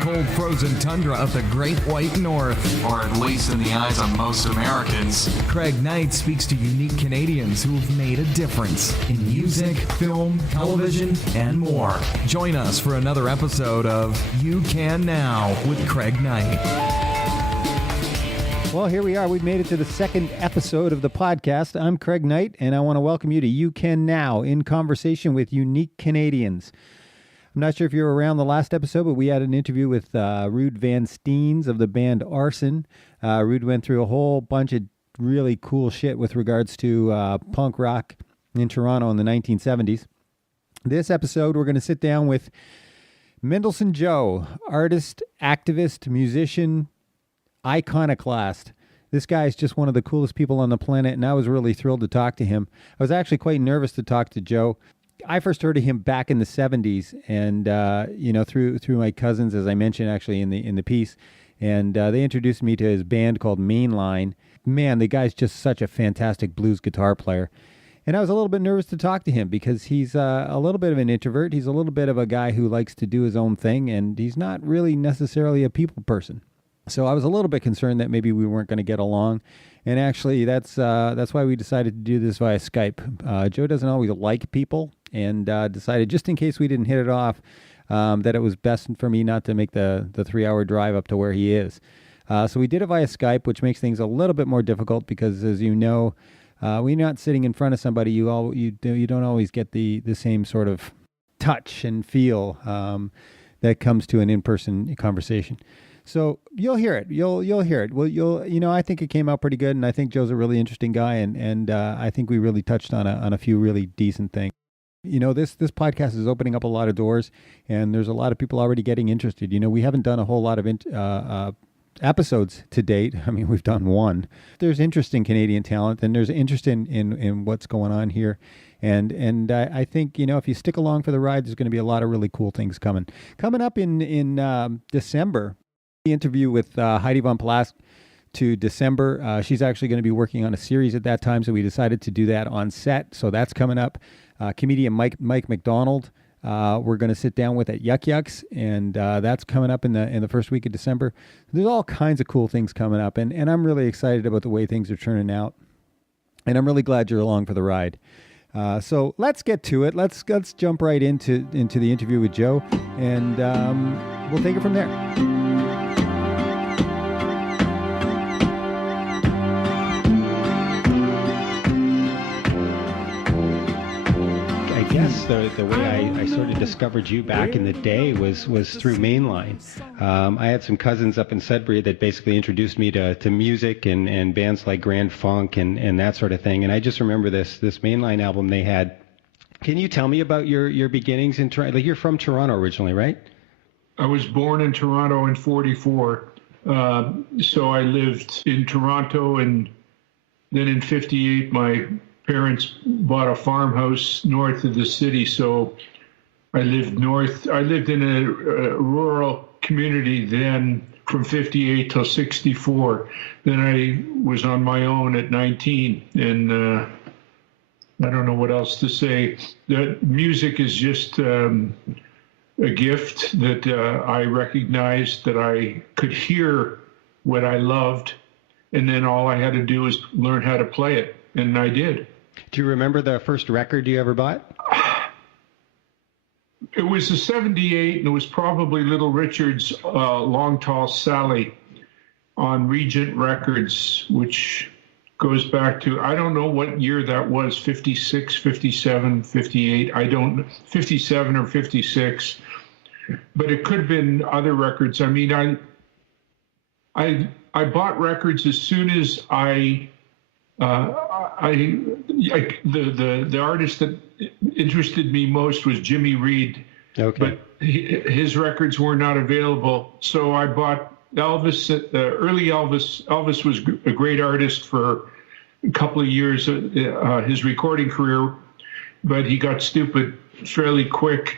cold frozen tundra of the Great White North. Or at least in the eyes of most Americans. Craig Knight speaks to unique Canadians who have made a difference in music, film, television, and more. Join us for another episode of You Can Now with Craig Knight. Well, here we are. We've made it to the second episode of the podcast. I'm Craig Knight, and I want to welcome you to You Can Now, in conversation with unique Canadians. I'm not sure if you were around the last episode, but we had an interview with Ruud Van Steens of the band Arson. Ruud went through a whole bunch of really cool shit with regards to punk rock in Toronto in the 1970s. This episode, we're going to sit down with Mendelson Joe, artist, activist, musician, iconoclast. This guy is just one of the coolest people on the planet, and I was really thrilled to talk to him. I was actually quite nervous to talk to Joe. I first heard of him back in the 70s, and through my cousins, as I mentioned actually in the piece, and they introduced me to his band called Mainline. Man, the guy's just such a fantastic blues guitar player. And I was a little bit nervous to talk to him because he's a little bit of an introvert. He's a little bit of a guy who likes to do his own thing, and he's not really necessarily a people person. So I was a little bit concerned that maybe we weren't going to get along, and actually that's why we decided to do this via Skype. Joe doesn't always like people, and decided just in case we didn't hit it off, that it was best for me not to make the 3-hour drive up to where he is. So we did it via Skype, which makes things a little bit more difficult because, as you know, when you're not sitting in front of somebody, you don't always get the same sort of touch and feel that comes to an in-person conversation. So you'll hear it. You'll hear it. Well, I think it came out pretty good, and I think Joe's a really interesting guy, and I think we really touched on a few really decent things. This podcast is opening up a lot of doors, and there's a lot of people already getting interested. We haven't done a whole lot of episodes to date. I mean, we've done one. There's interest in Canadian talent, and there's interest in what's going on here. And I think, if you stick along for the ride, there's going to be a lot of really cool things coming. Coming up in December, the interview with Heidi von Plast to December. She's actually going to be working on a series at that time, so we decided to do that on set. So that's coming up. Comedian Mike McDonald, we're going to sit down with at Yuck Yucks, and that's coming up in the first week of December. There's all kinds of cool things coming up, and I'm really excited about the way things are turning out, and I'm really glad you're along for the ride. So let's get to it. Let's jump right into the interview with Joe, and we'll take it from there. I guess the way I sort of discovered you back in the day was through Mainline. I had some cousins up in Sudbury that basically introduced me to music and bands like Grand Funk and that sort of thing. And I just remember this Mainline album they had. Can you tell me about your beginnings in Toronto? Like, you're from Toronto originally, right? I was born in Toronto in 44. So I lived in Toronto, and then in 58 my parents bought a farmhouse north of the city, so I lived north. I lived in a rural community then from 58 till 64. Then I was on my own at 19, and I don't know what else to say. That music is just a gift that I recognized that I could hear what I loved, and then all I had to do was learn how to play it, and I did. Do you remember the first record you ever bought? It was a 78, and it was probably Little Richard's Long Tall Sally on Regent Records, which goes back to, I don't know what year that was, 56, 57, 58, 57 or 56, but it could have been other records. I mean, I bought records as soon as the artist that interested me most was Jimmy Reed. Okay. But his records were not available, so I bought Elvis. Early Elvis. Elvis was a great artist for a couple of years, his recording career, but he got stupid fairly quick.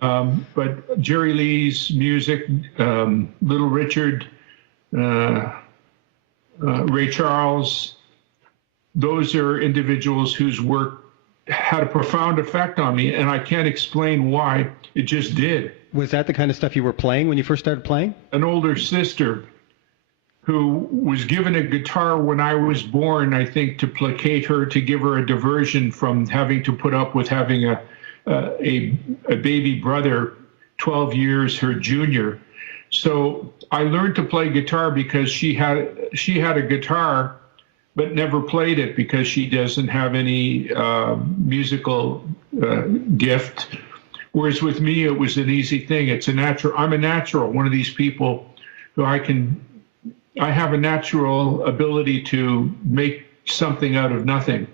But Jerry Lee's music, Little Richard, Ray Charles. Those are individuals whose work had a profound effect on me, and I can't explain why. It just did. Was that the kind of stuff you were playing when you first started playing? An older sister who was given a guitar when I was born, I think, to placate her, to give her a diversion from having to put up with having a baby brother 12 years her junior. So I learned to play guitar because she had a guitar but never played it because she doesn't have any musical gift. Whereas with me, it was an easy thing. It's a natural. I'm a natural, one of these people who I have a natural ability to make something out of nothing.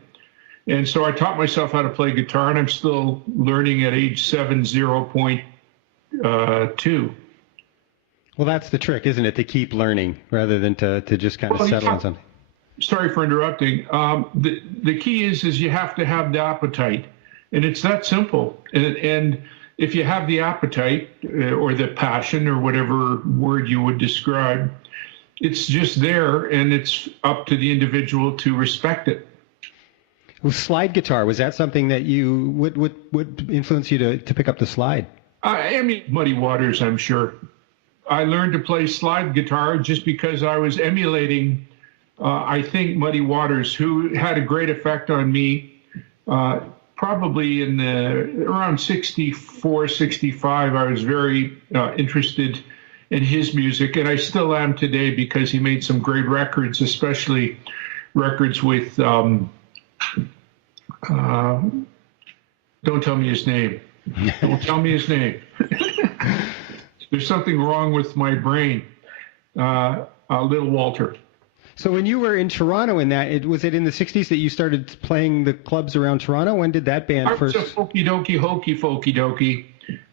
And so I taught myself how to play guitar, and I'm still learning at age 0.2. Well, that's the trick, isn't it? To keep learning rather than to just kind of settle on something. Sorry for interrupting. The key is you have to have the appetite, and it's that simple. And if you have the appetite or the passion or whatever word you would describe, it's just there, and it's up to the individual to respect it. Well, slide guitar, was that something that you would influence you to pick up the slide? I mean, Muddy Waters, I'm sure. I learned to play slide guitar just because I was emulating, I think, Muddy Waters, who had a great effect on me probably in around 64, 65. I was very interested in his music, and I still am today because he made some great records, especially records with, don't tell me his name. Don't tell me his name. There's something wrong with my brain. Little Walter. So when you were in Toronto was it in the 60s that you started playing the clubs around Toronto? When did that band first? I was a folky dokey.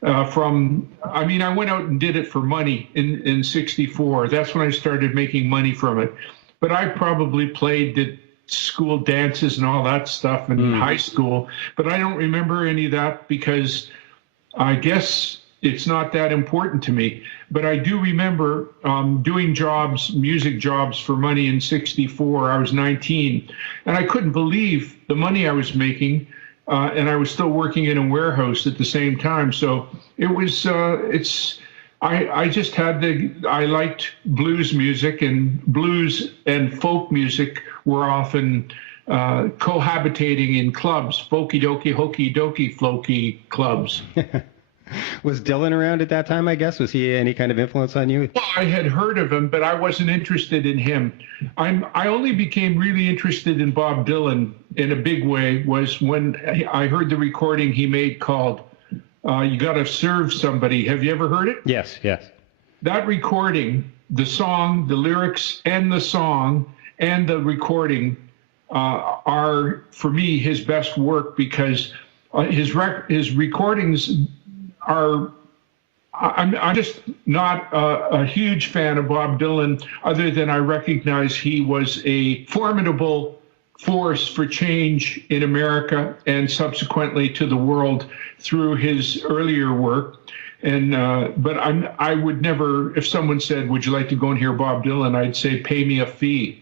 I went out and did it for money in 64. That's when I started making money from it. But I probably played the school dances and all that stuff in high school. But I don't remember any of that because I guess it's not that important to me. But I do remember doing music jobs for money in 64. I was 19, and I couldn't believe the money I was making, and I was still working in a warehouse at the same time. So it was, I just I liked blues music, and blues and folk music were often cohabitating in clubs, folky dokey, hokey dokey, floky clubs. Was Dylan around at that time, I guess? Was he any kind of influence on you? Well, I had heard of him, but I wasn't interested in him. I only became really interested in Bob Dylan in a big way was when I heard the recording he made called You Gotta Serve Somebody. Have you ever heard it? Yes. That recording, the song, the lyrics, and the song, and the recording are, for me, his best work because his recordings are, I'm just not a huge fan of Bob Dylan, other than I recognize he was a formidable force for change in America and subsequently to the world through his earlier work. And but I would never, if someone said, "Would you like to go and hear Bob Dylan?" I'd say, "Pay me a fee."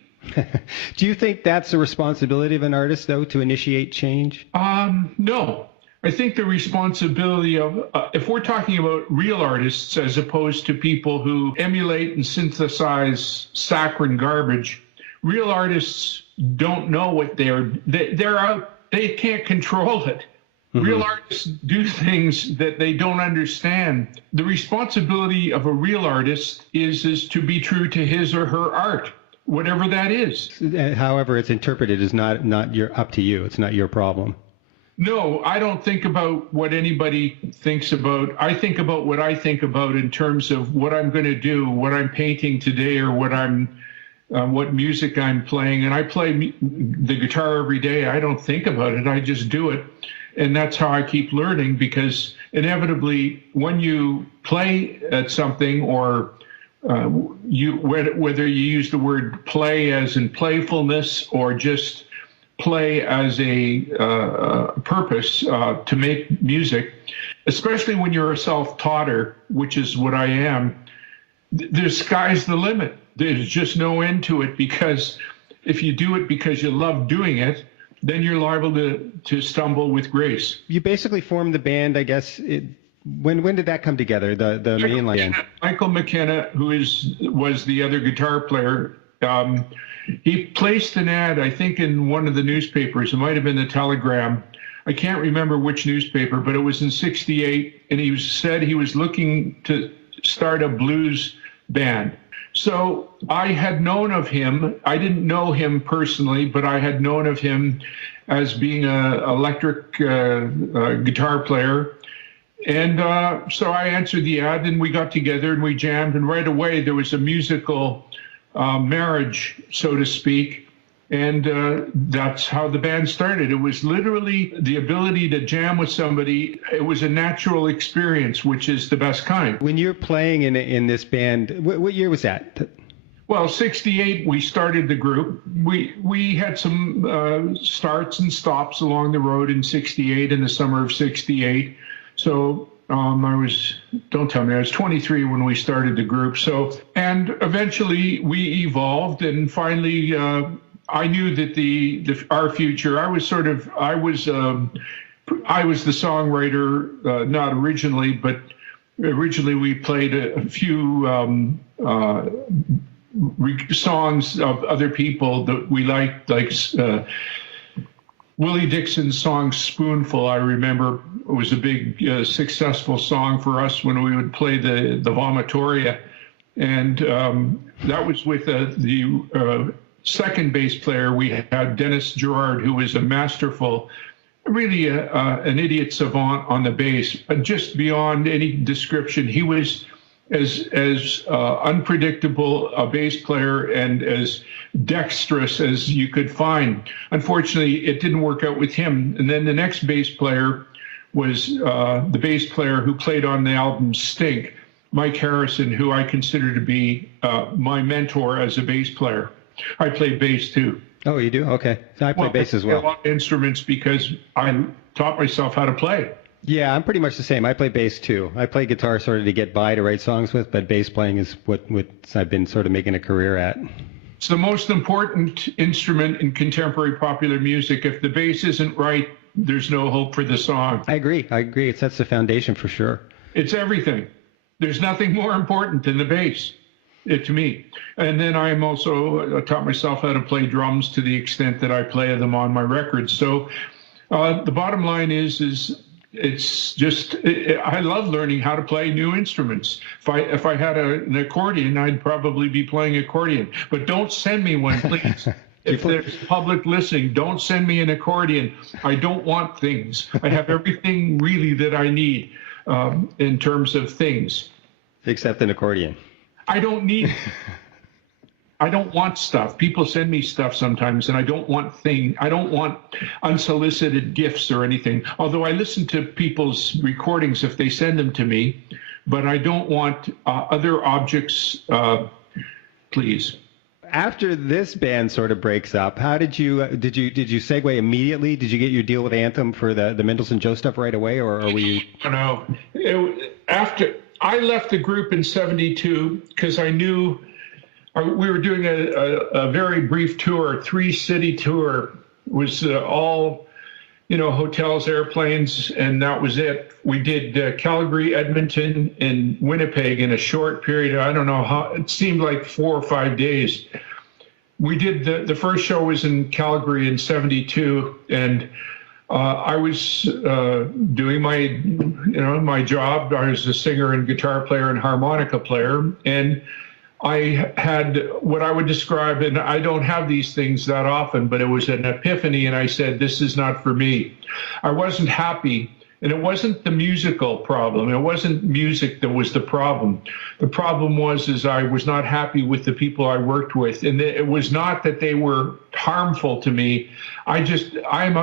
Do you think that's the responsibility of an artist, though, to initiate change? No. I think the responsibility of, if we're talking about real artists as opposed to people who emulate and synthesize saccharine garbage, real artists don't know what they're out, they can't control it. Mm-hmm. Real artists do things that they don't understand. The responsibility of a real artist is to be true to his or her art, whatever that is. However it's interpreted is not up to you. It's not your problem. No, I don't think about what anybody thinks about. I think about what I think about in terms of what I'm going to do, what I'm painting today, or what music I'm playing. And I play the guitar every day. I don't think about it. I just do it. And that's how I keep learning, because inevitably when you play at something, or whether you use the word play as in playfulness or just play as a purpose to make music, especially when you're a self-taughter, which is what I am, the sky's the limit. There's just no end to it, because if you do it because you love doing it, then you're liable to stumble with grace. You basically formed the band, I guess. When did that come together? The main line. Michael McKenna, who was the other guitar player, he placed an ad, I think, in one of the newspapers. It might have been the Telegram. I can't remember which newspaper, but it was in '68, and he said he was looking to start a blues band. So I had known of him. I didn't know him personally, but I had known of him as being an electric guitar player. And so I answered the ad, and we got together and we jammed, and right away there was a musical marriage, so to speak. And that's how the band started. It was literally the ability to jam with somebody. It was a natural experience, which is the best kind. When you're playing in this band, what year was that? Well, '68, we started the group. We had some starts and stops along the road in '68, in the summer of '68. So I was 23 when we started the group. So, and eventually we evolved, and finally, I knew that our future. I was the songwriter, not originally, but originally we played a few songs of other people that we liked, like Willie Dixon's song "Spoonful." I remember it was a big, successful song for us when we would play the Vomitoria, and that was with the second bass player. We had Dennis Gerard, who was a masterful, really an idiot savant on the bass, just beyond any description. He was as unpredictable a bass player and as dexterous as you could find. Unfortunately, it didn't work out with him. And then the next bass player was the bass player who played on the album Stink, Mike Harrison, who I consider to be my mentor as a bass player. I play bass too. Oh, you do? Okay. So I play bass as well. I play a lot of instruments because I taught myself how to play. Yeah, I'm pretty much the same. I play bass too. I play guitar sort of to get by, to write songs with, but bass playing is what I've been sort of making a career at. It's the most important instrument in contemporary popular music. If the bass isn't right, there's no hope for the song. I agree. It sets the foundation for sure. It's everything. There's nothing more important than the bass, to me. And then I'm also taught myself how to play drums to the extent that I play them on my records. So the bottom line is it's just, I love learning how to play new instruments. If I had an accordion, I'd probably be playing accordion. But don't send me one, please. If there's public listening, don't send me an accordion. I don't want things. I have everything really that I need in terms of things. Except an accordion. I don't want stuff. People send me stuff sometimes, and I don't want unsolicited gifts or anything. Although I listen to people's recordings if they send them to me, but I don't want other objects, please. After this band sort of breaks up, how did you segue immediately? Did you get your deal with Anthem for the Mendelson Joe stuff right away, or were you? No. After I left the group in '72 because I knew. We were doing a very brief tour, 3-city tour. It was all, hotels, airplanes, and that was it. We did Calgary, Edmonton, and Winnipeg in a short period. I don't know how, it seemed like 4 or 5 days. We did the first show was in Calgary in '72, and I was doing my job. I was a singer and guitar player and harmonica player, and I had what I would describe, and I don't have these things that often, but it was an epiphany, and I said, this is not for me. I wasn't happy, and it wasn't the musical problem. It wasn't music that was the problem. The problem was I was not happy with the people I worked with, and it was not that they were harmful to me. I am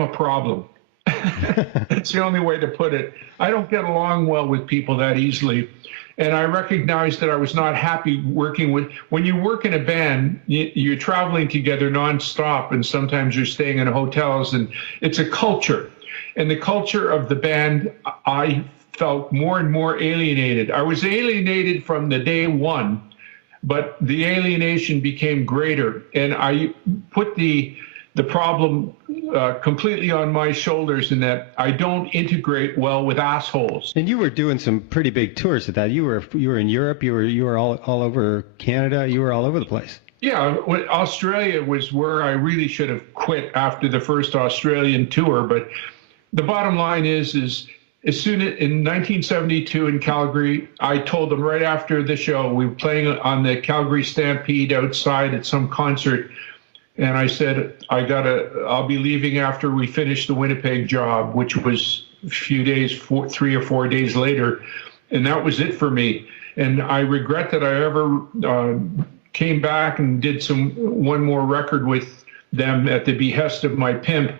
a problem. It's the only way to put it. I don't get along well with people that easily. And I recognized that I was not happy working with, when you work in a band, you're traveling together nonstop, and sometimes you're staying in hotels, and it's a culture. And the culture of the band, I felt more and more alienated. I was alienated from the day one. but the alienation became greater, and I put the problem completely on my shoulders in that I don't integrate well with assholes. And you were doing some pretty big tours at that. You were in Europe. You were all over Canada. You were all over the place. Yeah, Australia was where I really should have quit after the first Australian tour. But the bottom line is as soon as in 1972 in Calgary, I told them right after the show, we were playing on the Calgary Stampede outside at some concert. And I said, I'll be leaving after we finish the Winnipeg job, which was a few days, 3 or 4 days later. And that was it for me. And I regret that I ever came back and did one more record with them at the behest of my pimp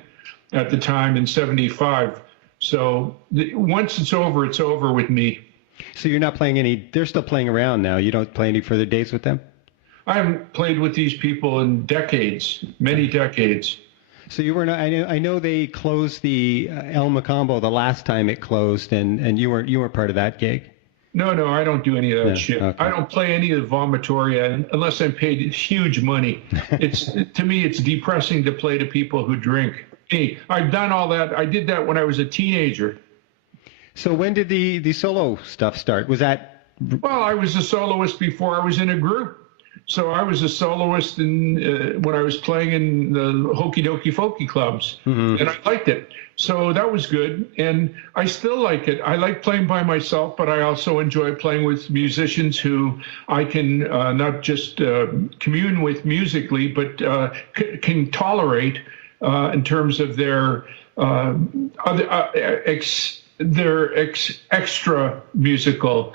at the time in 75. So once it's over with me. So you're not playing they're still playing around now. You don't play any further dates with them? I haven't played with these people in decades, many decades. So you were not. I know they closed the El Macombo the last time it closed, and you weren't part of that gig. No, I don't do any of that shit. Okay. I don't play any of the vomitoria unless I'm paid huge money. To me, it's depressing to play to people who drink. Hey, I've done all that. I did that when I was a teenager. So when did the solo stuff start? Was that? Well, I was a soloist before I was in a group. So I was a soloist when I was playing in the Hokey Dokey Folky clubs, and I liked it. So that was good, and I still like it. I like playing by myself, but I also enjoy playing with musicians who I can not just commune with musically, but can tolerate in terms of their extra musical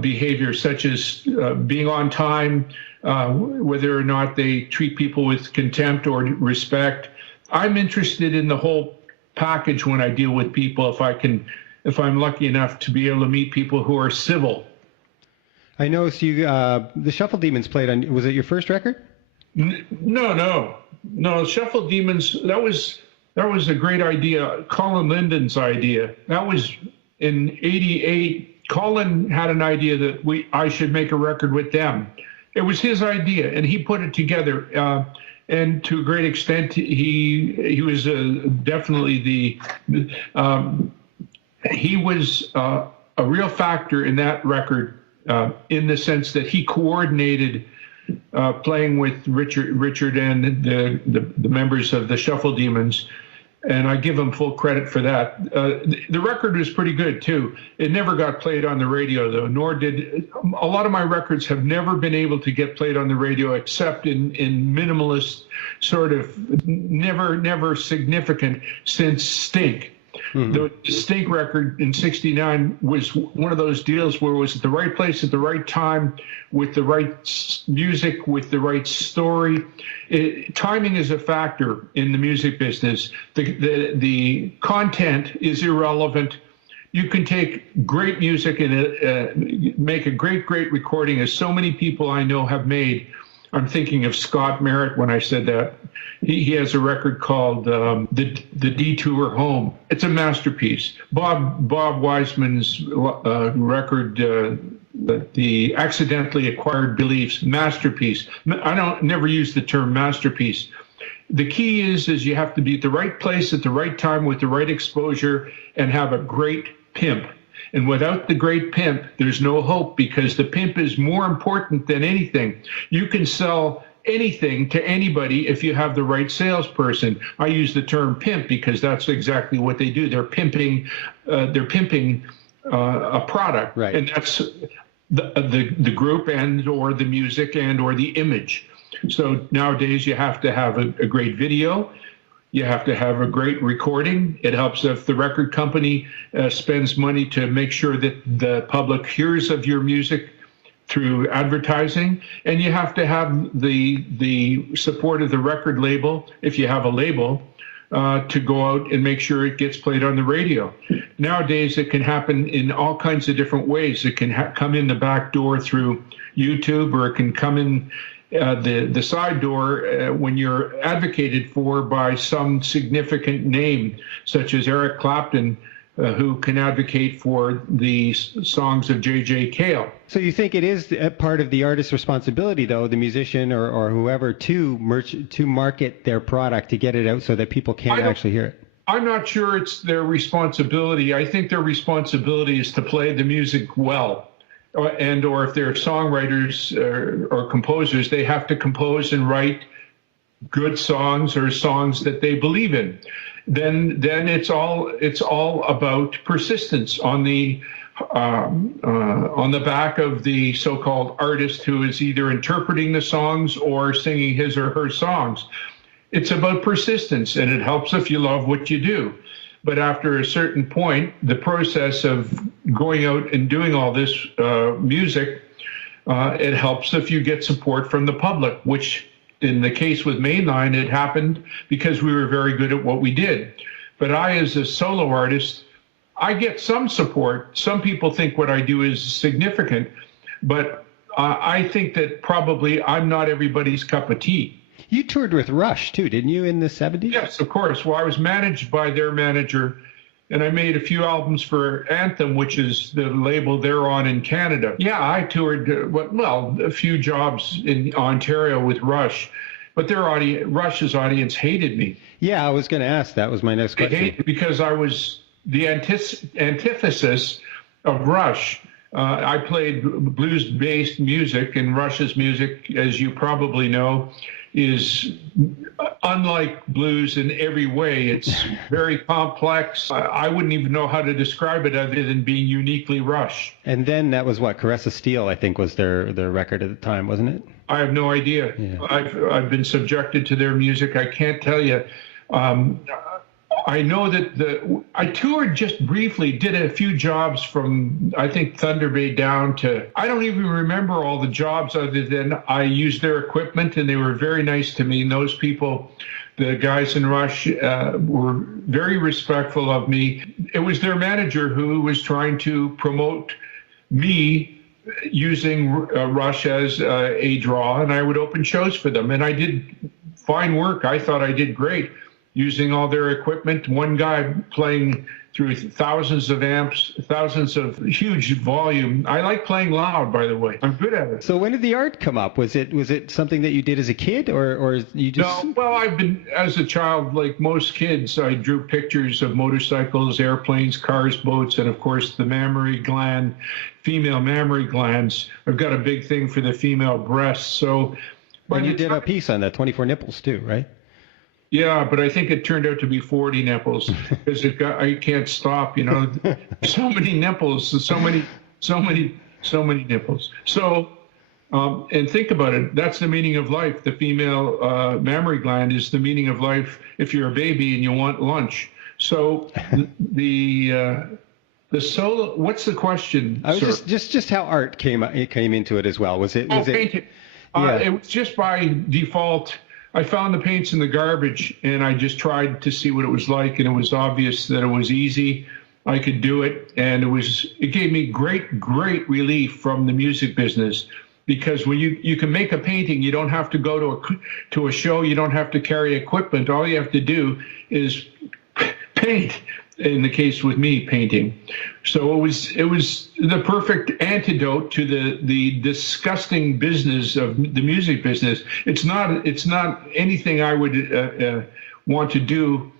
behavior, such as being on time, whether or not they treat people with contempt or respect. I'm interested in the whole package when I deal with people, if I'm lucky enough to be able to meet people who are civil. I noticed you, the Shuffle Demons played on, was it your first record? No, Shuffle Demons, that was a great idea, Colin Linden's idea. That was in '88. Colin had an idea that I should make a record with them. It was his idea, and he put it together. And to a great extent, he was definitely he was a real factor in that record, in the sense that he coordinated playing with Richard and the members of the Shuffle Demons. And I give him full credit for that. The record was pretty good, too. It never got played on the radio, though, nor did a lot of my records have never been able to get played on the radio, except in minimalist sort of never significant since Stink. The Stink record in '69 was one of those deals where it was at the right place at the right time with the right music, with the right story. Timing is a factor in the music business. The content is irrelevant. You can take great music and make a great recording, as so many people I know have made. I'm thinking of Scott Merritt when I said that. He has a record called the Detour Home. It's a masterpiece. Bob Wiseman's record, the Accidentally Acquired Beliefs, masterpiece. I never use the term masterpiece. The key is you have to be at the right place at the right time with the right exposure and have a great pimp. And without the great pimp, there's no hope, because the pimp is more important than anything. You can sell anything to anybody if you have the right salesperson. I use the term pimp because that's exactly what they do. They're pimping a product, right. And that's the group and or the music and or the image. So nowadays you have to have a great video. You have to have a great recording. It helps if the record company spends money to make sure that the public hears of your music through advertising, and you have to have the support of the record label, if you have a label, to go out and make sure it gets played on the radio. Nowadays, it can happen in all kinds of different ways. It can come in the back door through YouTube, or it can come in the side door when you're advocated for by some significant name, such as Eric Clapton who can advocate for the songs of J.J. Cale. So you think it is a part of the artist's responsibility, though, the musician or whoever, to market their product, to get it out so that people can actually hear it? I'm not sure it's their responsibility. I think their responsibility is to play the music well. Or if they're songwriters or composers, they have to compose and write good songs or songs that they believe in. Then it's all about persistence on the back of the so-called artist who is either interpreting the songs or singing his or her songs. It's about persistence, and it helps if you love what you do. But after a certain point, the process of going out and doing all this music, it helps if you get support from the public, which in the case with Mainline, it happened because we were very good at what we did. But I, as a solo artist, I get some support. Some people think what I do is significant, but I think that probably I'm not everybody's cup of tea. You toured with Rush, too, didn't you, in the 70s? Yes, of course. Well, I was managed by their manager, and I made a few albums for Anthem, which is the label they're on in Canada. Yeah, I toured, a few jobs in Ontario with Rush, but Rush's audience hated me. Yeah, I was going to ask. That was my next question. They hated me because I was the antithesis of Rush. I played blues-based music, and Rush's music, as you probably know, is unlike blues in every way. It's very complex. I wouldn't even know how to describe it other than being uniquely Rush. And then that was what, Caress of Steel, I think, was their record at the time, wasn't it? I have no idea. Yeah. I've been subjected to their music. I can't tell you. I know that I toured just briefly, did a few jobs from, I think, Thunder Bay down to, I don't even remember all the jobs other than I used their equipment, and they were very nice to me. And those people, the guys in Rush, were very respectful of me. It was their manager who was trying to promote me using Rush as a draw, and I would open shows for them. And I did fine work. I thought I did great, using all their equipment. One guy playing through thousands of amps, thousands of huge volume. I like playing loud, by the way. I'm good at it. So when did the art come up? Was it something that you did as a kid, or you just? No, well, I've been, as a child, like most kids, I drew pictures of motorcycles, airplanes, cars, boats, and of course the mammary gland, female mammary glands. I've got a big thing for the female breasts. So. And you did a piece on that, 24 nipples too, right? Yeah, but I think it turned out to be 40 nipples because I can't stop, so many nipples, so many nipples. So, and think about it. That's the meaning of life. The female mammary gland is the meaning of life if you're a baby and you want lunch. So the solo, what's the question? I was just how art came into it as well. Was it? Painting. Yeah. It was just by default. I found the paints in the garbage, and I just tried to see what it was like, and it was obvious that it was easy. I could do it, and it gave me great relief from the music business, because when you can make a painting, you don't have to go to a show, you don't have to carry equipment. All you have to do is paint. In the case with me, painting. So it was the perfect antidote to the disgusting business of the music business. It's not anything I would want to do.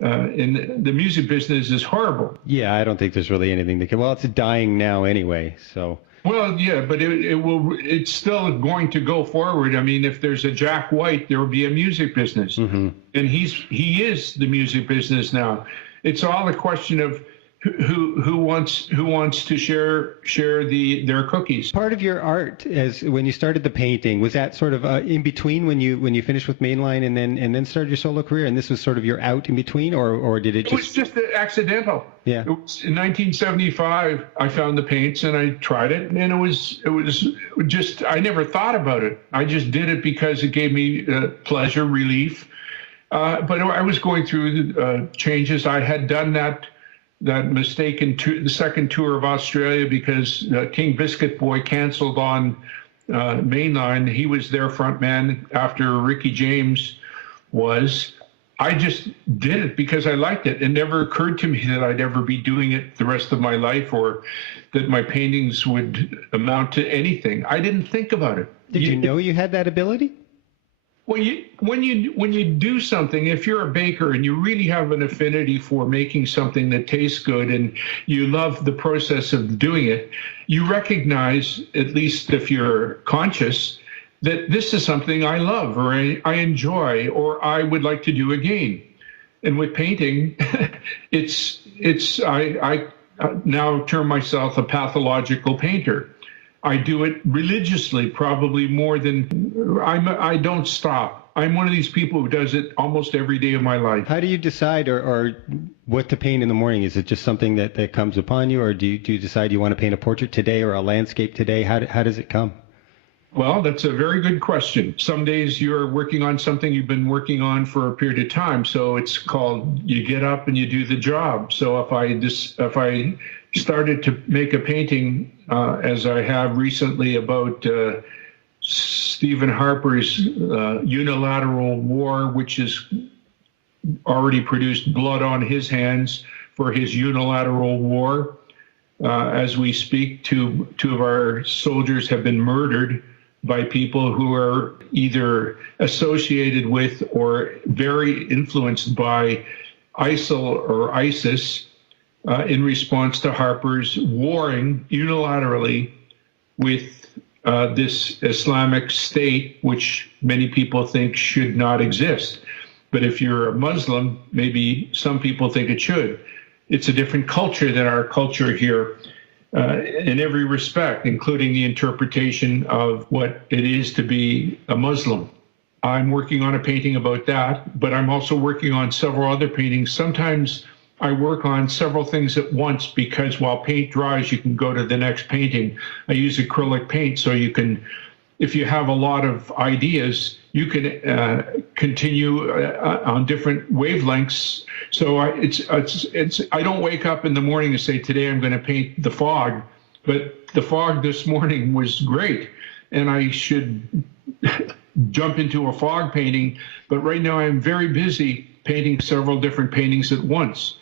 In the music business is horrible. Yeah, I don't think there's really anything that can. Well, it's dying now anyway. So. Well, yeah, but it's still going to go forward. I mean, if there's a Jack White, there will be a music business, and he is the music business now. It's all a question of who wants to share their cookies. Part of your art, as when you started the painting, was that sort of in between when you finished with Mainline and then started your solo career, and this was sort of your out in between, or did it just? It was just accidental. Yeah. It was in 1975. I found the paints and I tried it, and it was just, I never thought about it. I just did it because it gave me pleasure, relief. But I was going through changes. I had done that mistake in the second tour of Australia because King Biscuit Boy canceled on Mainline. He was their front man after Ricky James was. I just did it because I liked it. It never occurred to me that I'd ever be doing it the rest of my life, or that my paintings would amount to anything. I didn't think about it. Did you know you had that ability? Well, when you do something, if you're a baker and you really have an affinity for making something that tastes good and you love the process of doing it, you recognize, at least if you're conscious, that this is something I love, or I enjoy, or I would like to do again. And with painting, I now term myself a pathological painter. I do it religiously, probably more than I don't stop. I'm one of these people who does it almost every day of my life. How do you decide or what to paint in the morning? Is it just something that comes upon you, or do you decide you want to paint a portrait today or a landscape today? How does it come? Well, that's a very good question. Some days you're working on something you've been working on for a period of time, so it's called you get up and you do the job. So if I started to make a painting, as I have recently, about Stephen Harper's unilateral war, which has already produced blood on his hands for his unilateral war. As we speak, two of our soldiers have been murdered by people who are either associated with or very influenced by ISIL or ISIS in response to Harper's warring unilaterally with this Islamic State, which many people think should not exist. But if you're a Muslim, maybe some people think it should. It's a different culture than our culture here. In every respect, including the interpretation of what it is to be a Muslim. I'm working on a painting about that, but I'm also working on several other paintings. Sometimes I work on several things at once because while paint dries, you can go to the next painting. I use acrylic paint, so you can, if you have a lot of ideas, you can continue on different wavelengths. So I don't wake up in the morning and say, today I'm going to paint the fog, but the fog this morning was great, and I should jump into a fog painting. But right now I'm very busy painting several different paintings at once,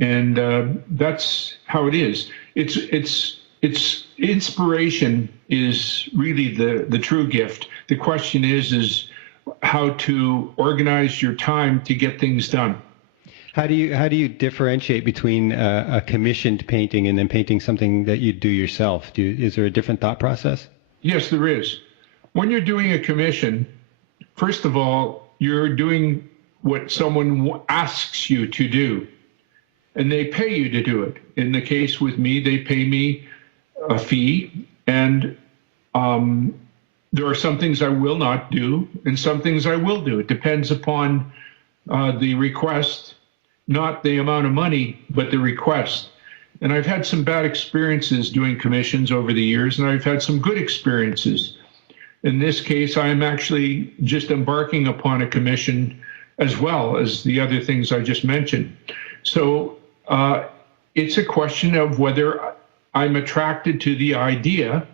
and that's how it is. It's inspiration is really the true gift. The question is how to organize your time to get things done. How do you differentiate between a commissioned painting and then painting something that you do yourself? Is there a different thought process? Yes, there is. When you're doing a commission, first of all, you're doing what someone asks you to do, and they pay you to do it. In the case with me, they pay me a fee, and there are some things I will not do and some things I will do. It depends upon the request, not the amount of money, but the request. And I've had some bad experiences doing commissions over the years, and I've had some good experiences. In this case, I am actually just embarking upon a commission as well as the other things I just mentioned. So it's a question of whether I'm attracted to the idea.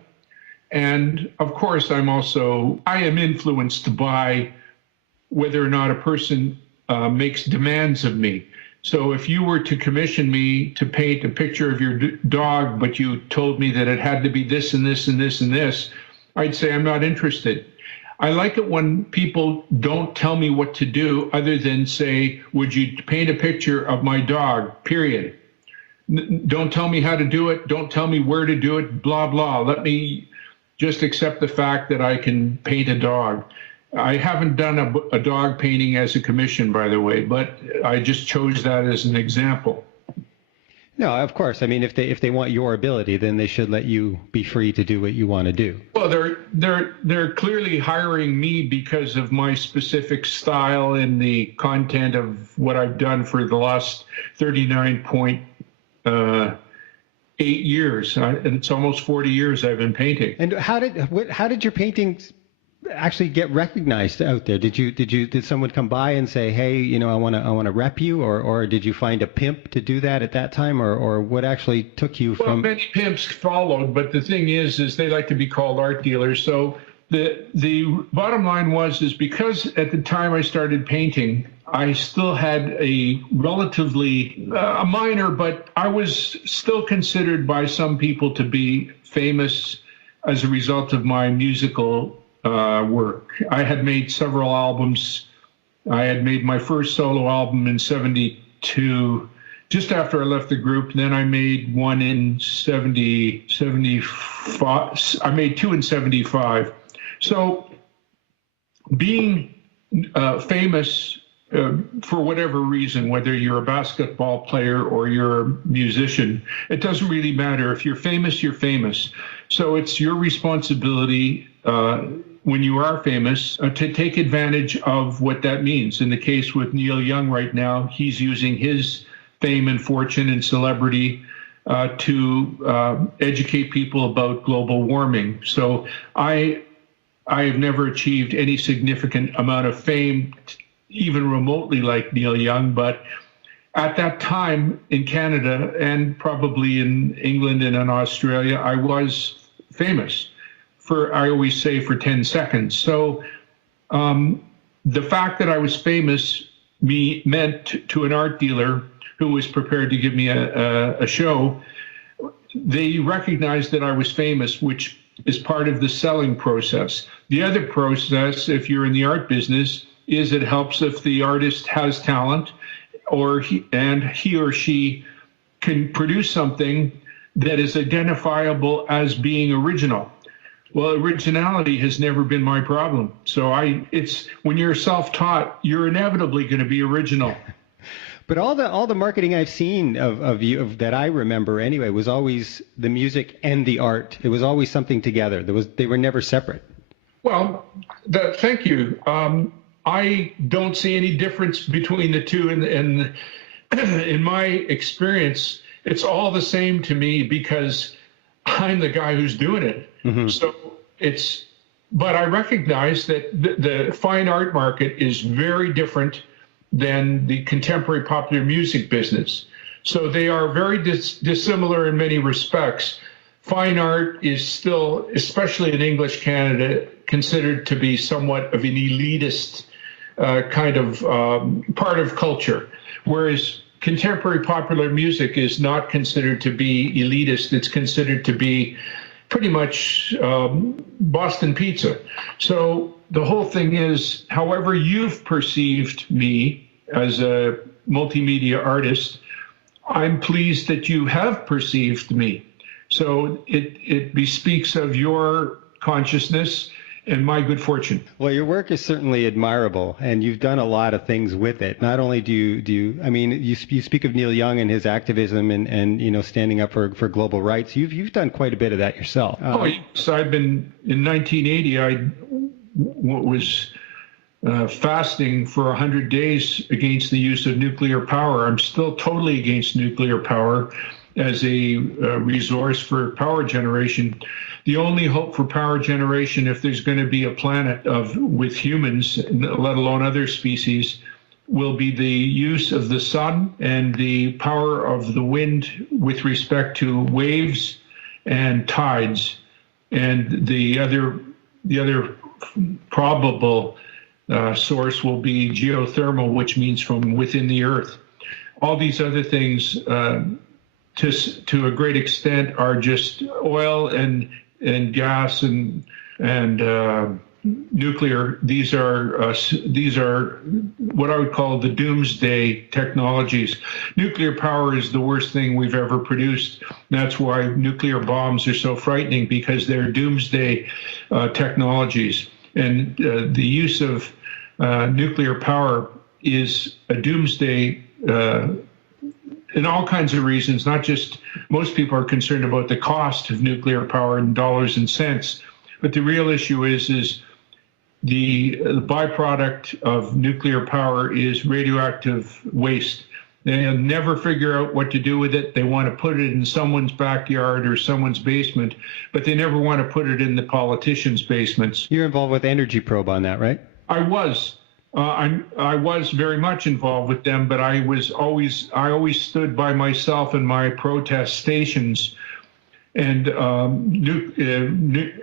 And of course, I am influenced by whether or not a person makes demands of me. So if you were to commission me to paint a picture of your dog, but you told me that it had to be this and this and this and this, I'd say I'm not interested. I like it when people don't tell me what to do other than say, would you paint a picture of my dog, period. Don't tell me how to do it. Don't tell me where to do it, blah, blah. Let me just accept the fact that I can paint a dog. I haven't done a dog painting as a commission, by the way, but I just chose that as an example. No, of course. I mean, if they want your ability, then they should let you be free to do what you want to do. Well, they're clearly hiring me because of my specific style and the content of what I've done for the last 39.8 years. And it's almost 40 years I've been painting. And how did your paintings actually get recognized out there? Did someone come by and say, hey, I want to rep you, or did you find a pimp to do that at that time, or what actually took you from? Well, many pimps followed, but the thing is they like to be called art dealers. So The bottom line is because at the time I started painting, I still had a relatively a minor, but I was still considered by some people to be famous as a result of my musical work. I had made several albums. I had made my first solo album in '72, just after I left the group. Then I made one in 75. I made two in 75. So being famous for whatever reason, whether you're a basketball player or you're a musician, it doesn't really matter. If you're famous, you're famous. So it's your responsibility when you are famous to take advantage of what that means. In the case with Neil Young right now, he's using his fame and fortune and celebrity to educate people about global warming. So I have never achieved any significant amount of fame, even remotely like Neil Young, but at that time in Canada and probably in England and in Australia, I was famous for, I always say, for 10 seconds. So the fact that I was famous meant to an art dealer who was prepared to give me a show, they recognized that I was famous, which is part of the selling process. The other process, if you're in the art business, is it helps if the artist has talent or he or she can produce something that is identifiable as being original. Well, originality has never been my problem. So it's when you're self-taught, you're inevitably going to be original. But all the marketing I've seen of you that I remember anyway was always the music and the art. It was always something together. They were never separate. Well, thank you. I don't see any difference between the two, and in my experience, it's all the same to me because I'm the guy who's doing it. Mm-hmm. So but I recognize that the fine art market is very different than the contemporary popular music business. So they are very dissimilar in many respects. Fine art is still, especially in English Canada, considered to be somewhat of an elitist kind of part of culture, whereas contemporary popular music is not considered to be elitist. It's considered to be pretty much Boston pizza. So the whole thing is, however you've perceived me as a multimedia artist, I'm pleased that you have perceived me. So it bespeaks of your consciousness and my good fortune. Well, your work is certainly admirable, and you've done a lot of things with it. Not only do you I mean, you speak of Neil Young and his activism and standing up for global rights. You've done quite a bit of that yourself. Yes, I've been in 1980. I was fasting for 100 days against the use of nuclear power. I'm still totally against nuclear power as a resource for power generation. The only hope for power generation, if there's going to be a planet with humans, let alone other species, will be the use of the sun and the power of the wind with respect to waves and tides. And the other probable source will be geothermal, which means from within the earth. All these other things, to a great extent, are just oil and gas and nuclear. These are what I would call the doomsday technologies. Nuclear power is the worst thing we've ever produced. That's why nuclear bombs are so frightening, because they're doomsday technologies. And the use of nuclear power is a doomsday in all kinds of reasons. Not just, most people are concerned about the cost of nuclear power in dollars and cents, but the real issue is the byproduct of nuclear power is radioactive waste. They'll never figure out what to do with it. They want to put it in someone's backyard or someone's basement, but they never want to put it in the politicians' basements. You're involved with Energy Probe on that, right? I was. I was very much involved with them, but I always stood by myself and my protest stations. And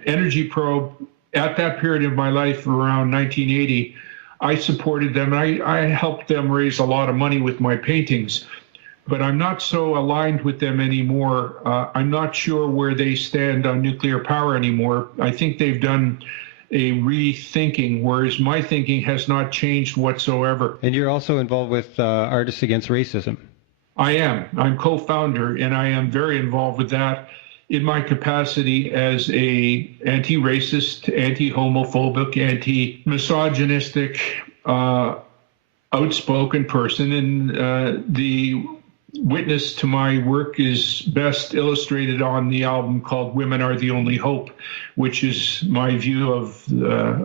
Energy Probe at that period of my life, around 1980, I supported them. I helped them raise a lot of money with my paintings, but I'm not so aligned with them anymore. I'm not sure where they stand on nuclear power anymore. I think they've done a rethinking, whereas my thinking has not changed whatsoever. And you're also involved with Artists Against Racism. I am. I'm co-founder, and I am very involved with that in my capacity as a anti-racist, anti-homophobic, anti-misogynistic, outspoken person. And the witness to my work is best illustrated on the album called Women Are the Only Hope, which is my view of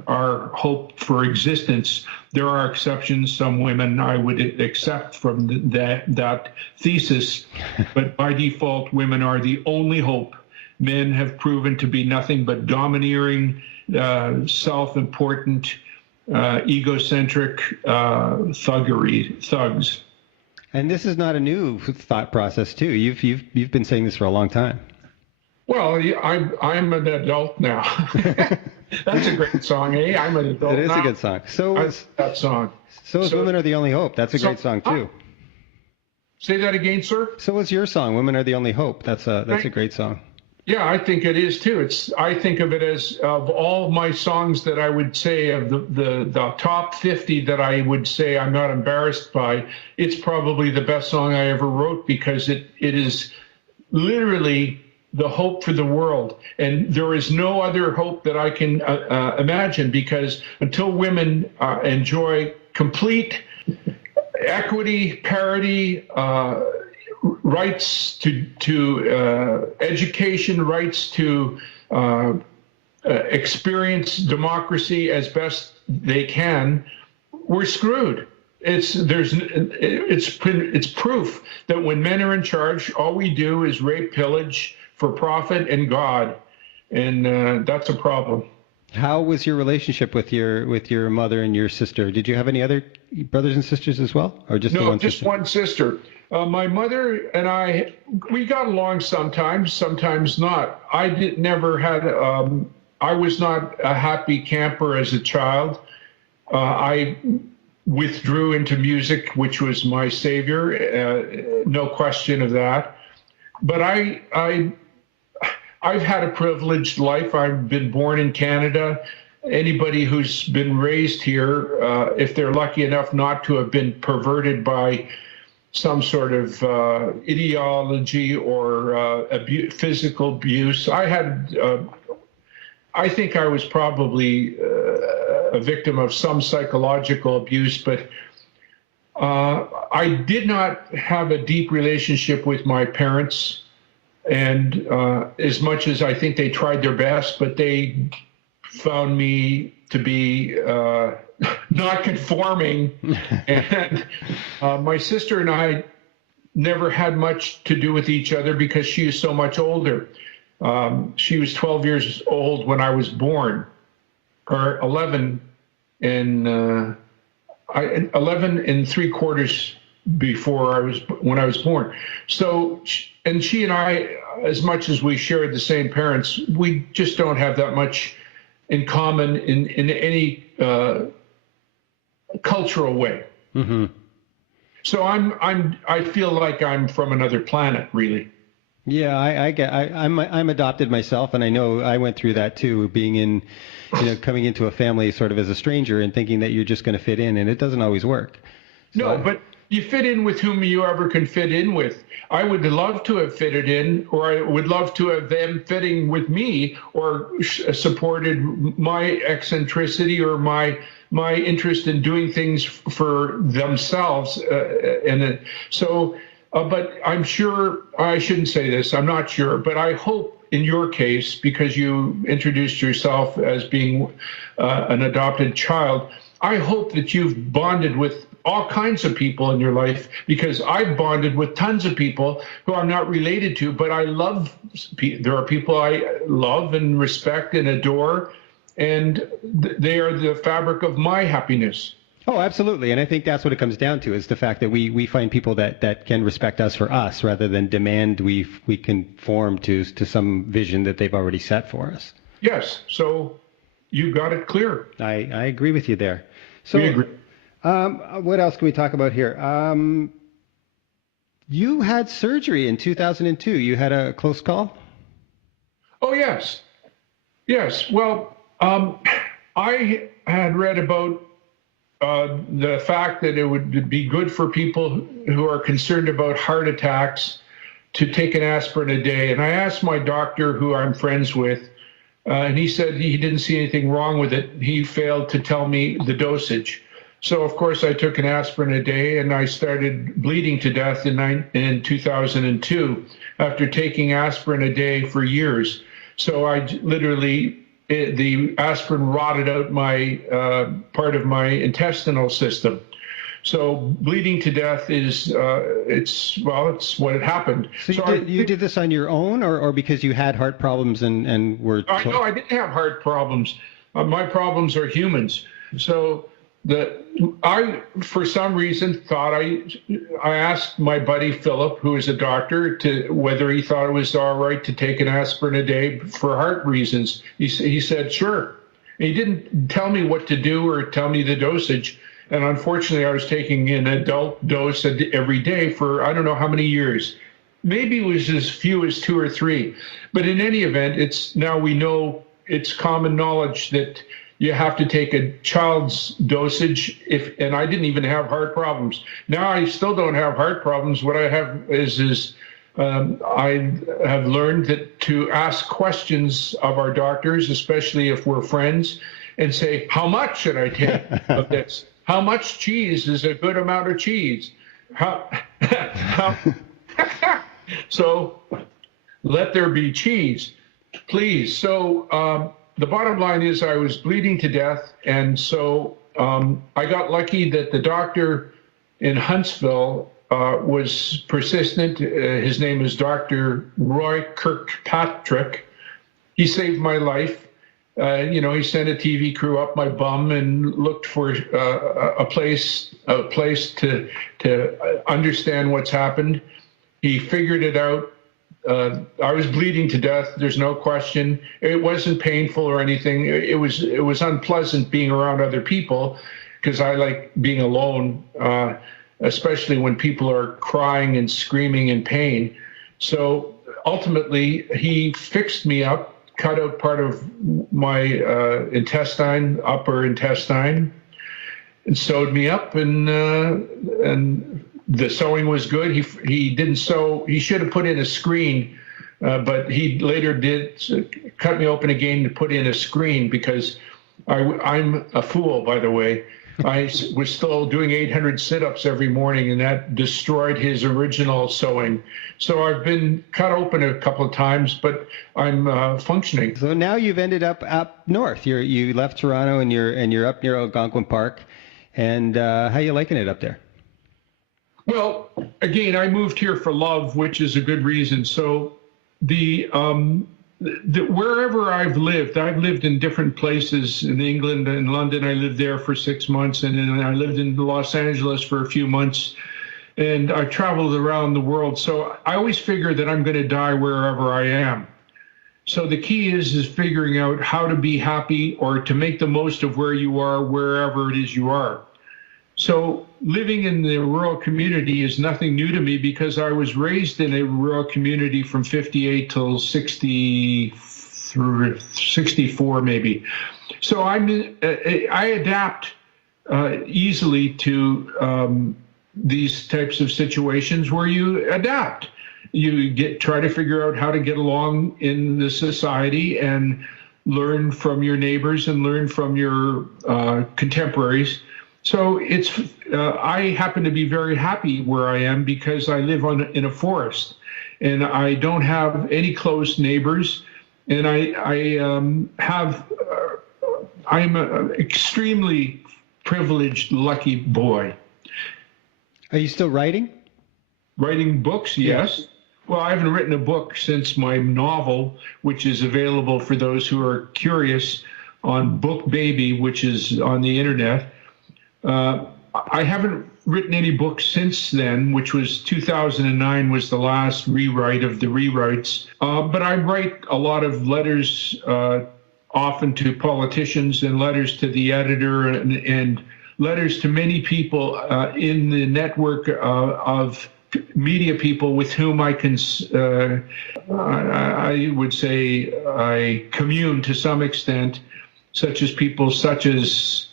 our hope for existence. There are exceptions. Some women I would accept from that thesis, but by default, women are the only hope. Men have proven to be nothing but domineering, self-important, egocentric thugs. And this is not a new thought process, too. You've been saying this for a long time. Well, I'm an adult now. That's a great song, eh? I'm an adult now. It is a good song. So is that song. So is Women Are the Only Hope. That's a great song, too. Say that again, sir? So is your song, Women Are the Only Hope. That's a great song. Yeah, I think it is too. I think of it as, of all my songs that I would say, of the top 50 that I would say I'm not embarrassed by, it's probably the best song I ever wrote, because it is literally the hope for the world. And there is no other hope that I can imagine, because until women enjoy complete equity, parity, rights to education, rights to experience democracy as best they can, we're screwed. It's proof that when men are in charge, all we do is rape, pillage for profit and God, and that's a problem. How was your relationship with your mother and your sister? Did you have any other brothers and sisters as well, or just no, the one just sister? one sister. My mother and I, we got along sometimes, sometimes not. I was not a happy camper as a child. I withdrew into music, which was my savior, no question of that. But I've had a privileged life. I've been born in Canada. Anybody who's been raised here, if they're lucky enough not to have been perverted by some sort of ideology or physical abuse. I think I was probably a victim of some psychological abuse, but I did not have a deep relationship with my parents. And as much as I think they tried their best, but they found me to be not conforming. And my sister and I never had much to do with each other because she is so much older. She was 12 years old when I was born, or 11 and 11 and 3/4 before when I was born. So, and she and I, as much as we shared the same parents, we just don't have that much in common in any cultural way. Mm-hmm. So I feel like I'm from another planet, really. Yeah, I'm adopted myself, and I know I went through that too, being coming into a family sort of as a stranger and thinking that you're just going to fit in, and it doesn't always work. So, but you fit in with whom you ever can fit in with. I would love to have fitted in, or I would love to have them fitting with me, or supported my eccentricity or my interest in doing things for themselves. But I'm sure, I shouldn't say this, I'm not sure, but I hope in your case, because you introduced yourself as being an adopted child, I hope that you've bonded with all kinds of people in your life, because I've bonded with tons of people who I'm not related to, but I love. There are people I love and respect and adore, and they are the fabric of my happiness. Oh, absolutely. And I think that's what it comes down to, is the fact that we find people that can respect us for us, rather than demand we conform to some vision that they've already set for us. Yes. So you got it clear. I agree with you there. So, We agree. what else can we talk about here? You had surgery in 2002. You had a close call? Oh, yes. Yes. Well, I had read about the fact that it would be good for people who are concerned about heart attacks to take an aspirin a day. And I asked my doctor, who I'm friends with, and he said he didn't see anything wrong with it. He failed to tell me the dosage. So, of course, I took an aspirin a day, and I started bleeding to death in 2002 after taking aspirin a day for years. So I literally, the aspirin rotted out my part of my intestinal system. So bleeding to death is, it's what had happened. So you did this on your own, or because you had heart problems and were told? No, I didn't have heart problems. My problems are humans. So I, for some reason, thought I asked my buddy Philip, who is a doctor, whether he thought it was all right to take an aspirin a day for heart reasons. He said, sure. He didn't tell me what to do or tell me the dosage. And unfortunately, I was taking an adult dose every day for I don't know how many years. Maybe it was as few as 2 or 3. But in any event, now we know it's common knowledge that you have to take a child's dosage and I didn't even have heart problems. Now I still don't have heart problems. What I have is I have learned that to ask questions of our doctors, especially if we're friends, and say, how much should I take of this? How much cheese is a good amount of cheese? So let there be cheese, please. So the bottom line is I was bleeding to death. And so I got lucky that the doctor in Huntsville was persistent. His name is Dr. Roy Kirkpatrick. He saved my life. He sent a TV crew up my bum and looked for a place to understand what's happened. He figured it out. I was bleeding to death. There's no question. It wasn't painful or anything. It was unpleasant being around other people because I like being alone, especially when people are crying and screaming in pain. So ultimately, he fixed me up, cut out part of my upper intestine, and sewed me up, and the sewing was good. He didn't sew. He should have put in a screen, but he later did cut me open again to put in a screen because I'm a fool, by the way. I was still doing 800 sit-ups every morning, and that destroyed his original sewing. So I've been cut open a couple of times, but I'm functioning. So now you've ended up north. You left Toronto and you're up near Algonquin Park. And how you liking it up there? Well, again, I moved here for love, which is a good reason. So wherever I've lived in different places in England and London. I lived there for 6 months, and then I lived in Los Angeles for a few months, and I traveled around the world. So I always figure that I'm going to die wherever I am. So the key is figuring out how to be happy or to make the most of where you are, wherever it is you are. So living in the rural community is nothing new to me because I was raised in a rural community from 58 till 64 maybe. So I adapt easily to these types of situations where you adapt. You try to figure out how to get along in the society and learn from your neighbors and learn from your contemporaries. So I happen to be very happy where I am because I live in a forest, and I don't have any close neighbors, and I'm an extremely privileged, lucky boy. Are you still writing? Writing books, yes. Well, I haven't written a book since my novel, which is available for those who are curious on Book Baby, which is on the internet. I haven't written any books since then, which was 2009 was the last rewrite of the rewrites. But I write a lot of letters often to politicians and letters to the editor and letters to many people in the network of media people with whom I would say I commune to some extent, such as people such as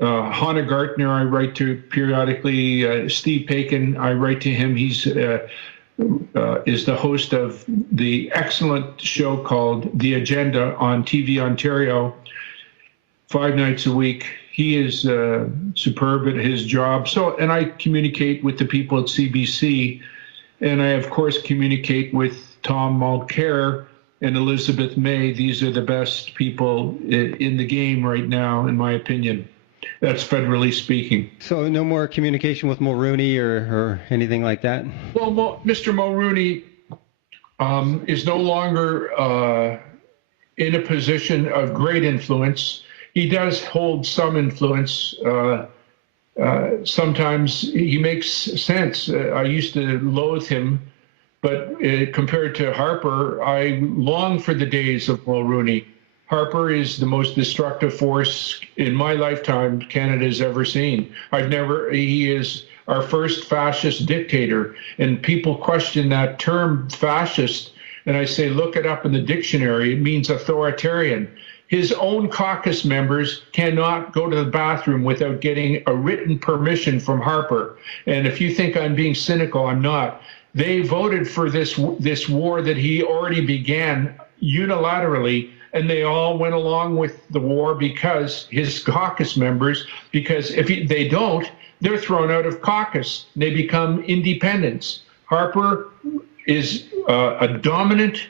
Hannah Gartner, I write to periodically. Steve Paikin, I write to him. He's is the host of the excellent show called The Agenda on TV Ontario, 5 nights a week. He is superb at his job. And I communicate with the people at CBC, and I of course communicate with Tom Mulcair and Elizabeth May. These are the best people in the game right now, in my opinion. That's federally speaking. So no more communication with Mulrooney or anything like that? Well, Mr. Mulrooney is no longer in a position of great influence. He does hold some influence. Sometimes he makes sense. I used to loathe him, but compared to Harper, I long for the days of Mulrooney. Harper is the most destructive force in my lifetime Canada's ever seen. He is our first fascist dictator, and people question that term fascist, and I say, look it up in the dictionary. It means authoritarian. His own caucus members cannot go to the bathroom without getting a written permission from Harper. And if you think I'm being cynical, I'm not. They voted for this war that he already began unilaterally, and they all went along with the war because his caucus members, because if they don't, they're thrown out of caucus. They become independents. Harper is a dominant,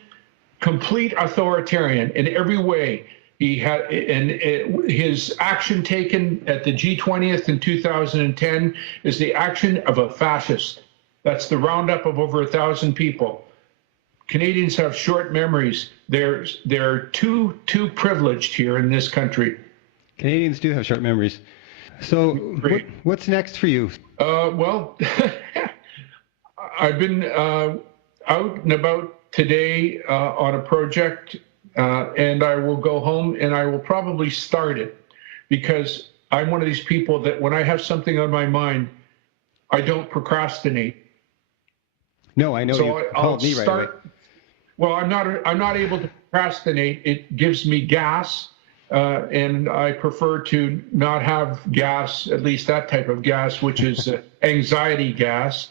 complete authoritarian in every way. His action taken at the G20th in 2010 is the action of a fascist. That's the roundup of over 1,000 people. Canadians have short memories. They're too privileged here in this country. Canadians do have short memories. So what's next for you? Well, I've been out and about today on a project, and I will go home and I will probably start it, because I'm one of these people that when I have something on my mind, I don't procrastinate. No, I know. So you called me right away. Well, I'm not able to procrastinate. It gives me gas, and I prefer to not have gas, at least that type of gas, which is anxiety gas.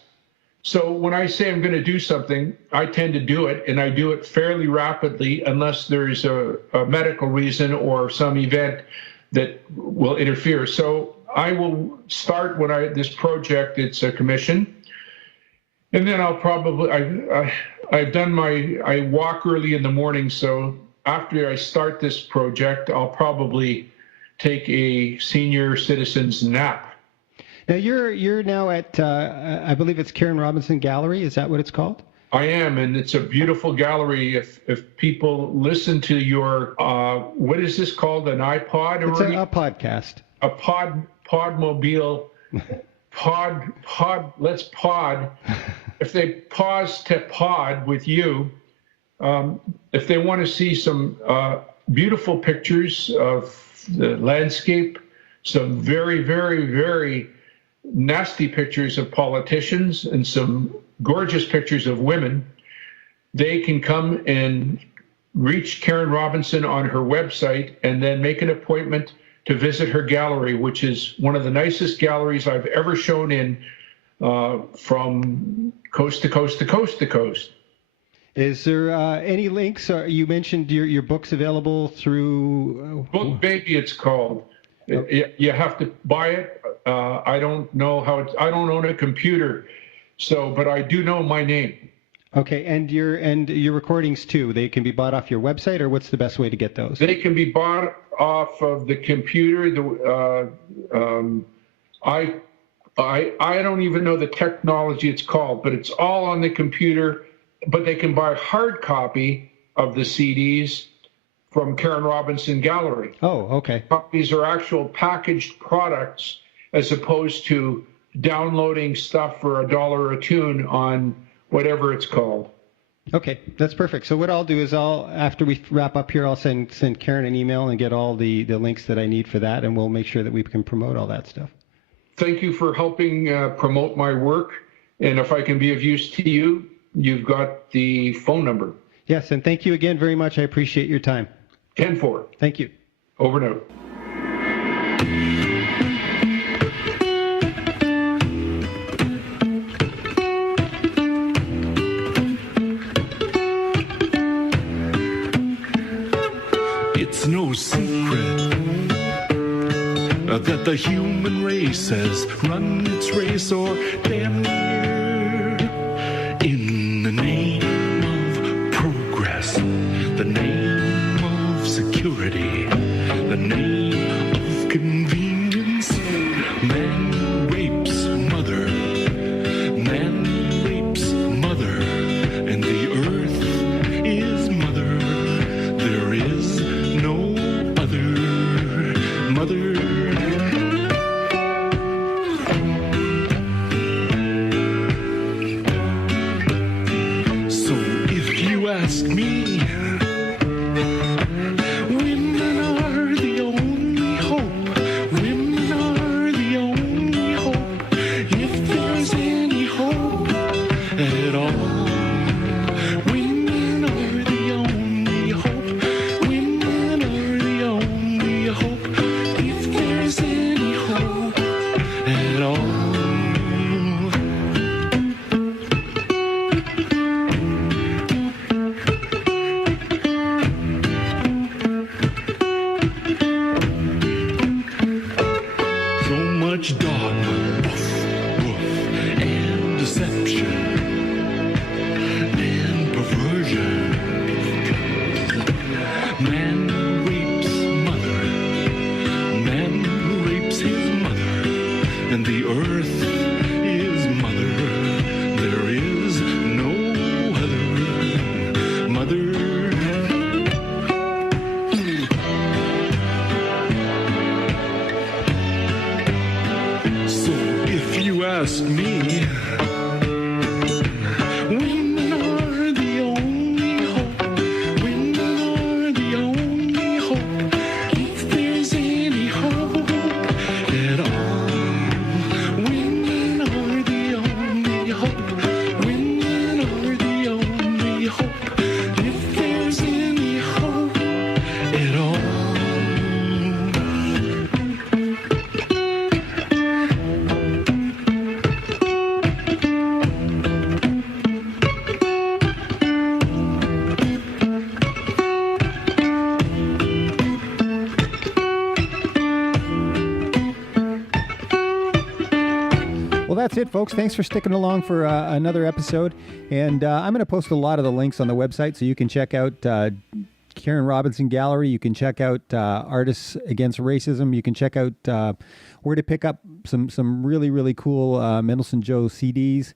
So when I say I'm going to do something, I tend to do it, and I do it fairly rapidly unless there's a medical reason or some event that will interfere. So I will start this project. It's a commission. And then I'll probably, I walk early in the morning, so after I start this project, I'll probably take a senior citizen's nap. Now you're now at, I believe it's Karen Robinson Gallery, is that what it's called? I am, and it's a beautiful gallery. If people listen to your, what is this called, an iPod? It's a podcast. A podmobile. Let's pod. If they pause to pod with you, if they want to see some beautiful pictures of the landscape, some very, very, very nasty pictures of politicians, and some gorgeous pictures of women, they can come and reach Karen Robinson on her website and then make an appointment to visit her gallery, which is one of the nicest galleries I've ever shown in, from coast to coast to coast to coast. Is there any links? You mentioned your book's available through... Book Baby, it's called. You have to buy it. I don't know how I don't own a computer, but I do know my name. Okay, and your recordings too, they can be bought off your website, or what's the best way to get those? They can be bought off of the computer. I don't even know the technology it's called, but it's all on the computer. But they can buy a hard copy of the CDs from Karen Robinson Gallery. Oh, okay. Copies are actual packaged products, as opposed to downloading stuff for $1 a tune on whatever it's called. Okay, that's perfect. So what I'll do is after we wrap up here, I'll send Karen an email and get all the links that I need for that, and we'll make sure that we can promote all that stuff. Thank you for helping promote my work. And if I can be of use to you, you've got the phone number. Yes, and thank you again very much. I appreciate your time. 10-4. Thank you. Over and out. It's no secret that the human race has run its race, or damn near, in the name of progress, the name of security, the name of convenience. Man rapes mother, man rapes mother, and the earth is mother. There is no other mother. So if you ask me, women are the only hope. Women are the only hope. If there's any hope at all. Women are the only hope. Women are the only hope. If there's any hope at all. So much dogma, woof, woof, and deception, and perversion. Man rapes mother, man rapes his mother, and the earth is mother. There is no other mother. So if you ask me, women are the only hope. Women are the only hope. If there's any hope at all. Women are the only hope. Women are the only hope. If there's any hope at all. Well, that's it, folks. Thanks for sticking along for another episode. And I'm going to post a lot of the links on the website so you can check out Karen Robinson Gallery. You can check out Artists Against Racism. You can check out where to pick up some really, really cool Mendelson Joe CDs.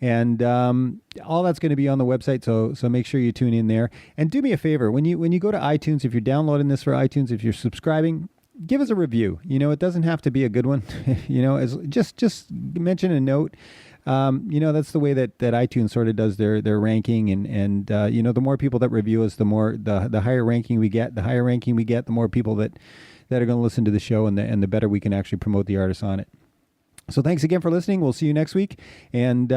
And all that's going to be on the website, so make sure you tune in there. And do me a favor, when you go to iTunes, if you're downloading this for iTunes, if you're subscribing, give us a review. It doesn't have to be a good one. As just mention a note. That's the way that iTunes sort of does their ranking, and the more people that review us, the more the higher ranking we get. The higher ranking we get, the more people that are going to listen to the show, and the better we can actually promote the artists on it. So thanks again for listening. We'll see you next week, and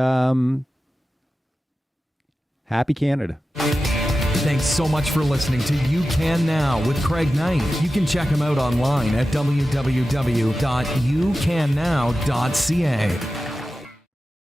happy Canada. Thanks so much for listening to You Can Now with Craig Knight. You can check him out online at www.youcannow.ca.